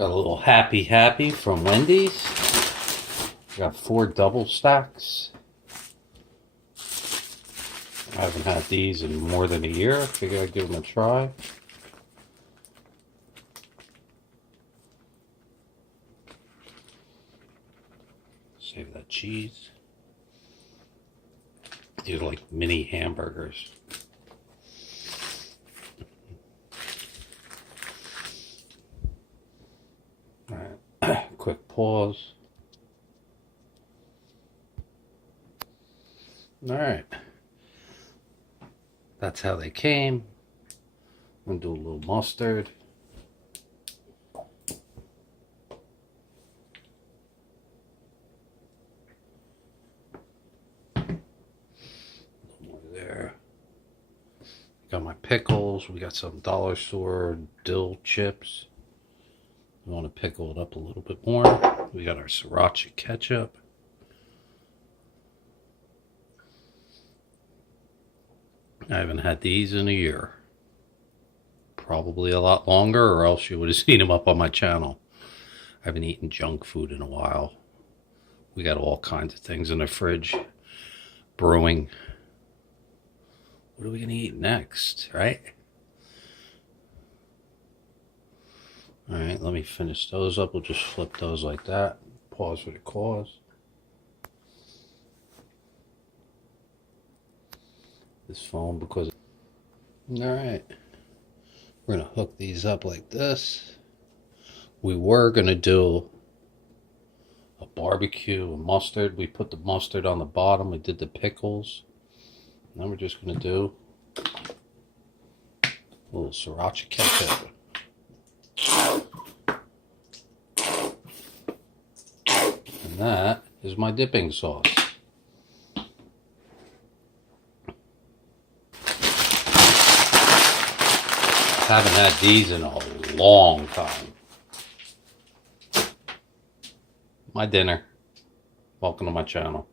Got a little happy from Wendy's. Got 4 double stacks. I haven't had these in more than a year. Figure I'd give them a try. Save that cheese. These are like mini hamburgers. Alright, quick pause. Alright. That's how they came. I'm gonna do a little mustard. There. Got my pickles. We got some dollar store dill chips. We want to pickle it up a little bit more. We got our sriracha ketchup. I haven't had these in a year. Probably a lot longer, or else you would have seen them up on my channel. I haven't eaten junk food in a while. We got all kinds of things in the fridge. Brewing. What are we going to eat next, right? Alright, let me finish those up. We'll just flip those like that. Pause for the cause. This phone because... Alright. We're going to hook these up like this. We were going to do a barbecue and mustard. We put the mustard on the bottom. We did the pickles. Now we're just going to do a little sriracha ketchup. And that is my dipping sauce. Haven't had these in a long time. My dinner. Welcome to my channel.